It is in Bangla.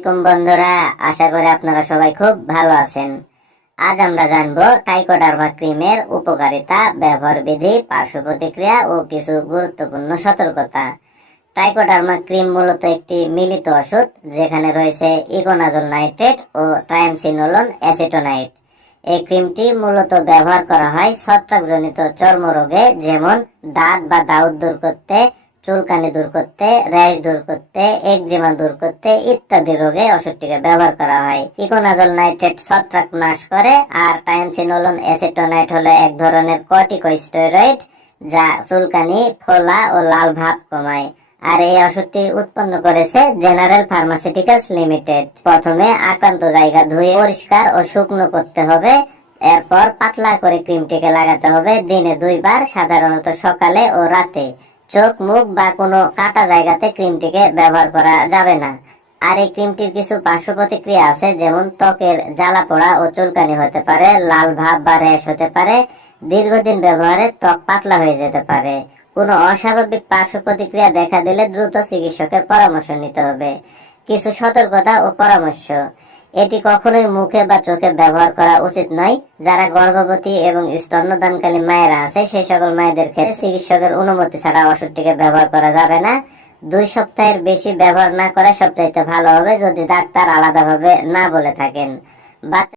আসসালামাইকুম বন্ধুরা, আশা করি আপনারা সবাই খুব ভালো আছেন। আজ আমরা জানব টাইকোডার্মা ক্রিমের উপকারিতা ব্যবহার বিধি পার্শ্ব প্রতিক্রিয়া ও কিছু গুরুত্বপূর্ণ সতর্কতা। টাইকোডার্মা ক্রিম মূলত একটি মিলিত ওষুধ, যেখানে রয়েছে ইকোনাজল নাইট্রেট ও ট্রাইমসিনোলন অ্যাসিটোনাইট। এই ক্রিমটি মূলত ব্যবহার করা হয় ছত্রাকজনিত চর্মরোগে, যেমন দাঁত বা দাউদ দূর করতে চুলকানি দূর করতে, র্যাশ দূর করতে, একজিমা দূর করতে ইত্যাদি রোগে ওষুধটিকে ব্যবহার করা হয়। ইকোনাজল নাইট্রেট ছত্রাক নাশ করে আর টাইমসিনোলন অ্যাসিটোনাইট হলো এক ধরনের কর্টিকোস্টেরয়েড যা চুলকানি, ফোলা ও লাল ভাব কমায়। আর এই ওষুধটি উৎপন্ন করেছে জেনারেল ফার্মাসিউটিক্যালস লিমিটেড। প্রথমে আক্রান্ত জায়গা ধুয়ে পরিষ্কার ও শুকনো করতে হবে। এরপর পাতলা করে ক্রিমটিকে লাগাতে হবে। দিনে দুইবার, সাধারণত সকালে ও রাতে। চোখ, মুখ বা কোনো কাটা জায়গাতে ক্রিমটিকে ব্যবহার করা যাবে না। আর এই ক্রিমটির কিছু পার্শ্ব প্রতিক্রিয়া আছে, যেমন ত্বকের জ্বালা পোড়া ও চুলকানি হতে পারে, লাল ভাব বা র্যাশ হতে পারে, দীর্ঘদিন ব্যবহারে ত্বক পাতলা হয়ে যেতে পারে। কোনো অস্বাভাবিক পার্শ্ব প্রতিক্রিয়া দেখা দিলে দ্রুত চিকিৎসকের পরামর্শ নিতে হবে। কিছু সতর্কতা ও পরামর্শ। এটি কখনোই মুখে বা চোখে ব্যবহার করা উচিত নয়। যারা গর্ভবতী এবং স্তন্যদানকালী মায়েরা আছে, সেই সকল মায়েদের ক্ষেত্রে চিকিৎসকের অনুমতি ছাড়া ওষুধটিকে ব্যবহার করা যাবে না। দুই সপ্তাহের বেশি ব্যবহার না করা সবচাইতে ভালো হবে যদি ডাক্তার আলাদাভাবে না বলে থাকেন। বাচ্চা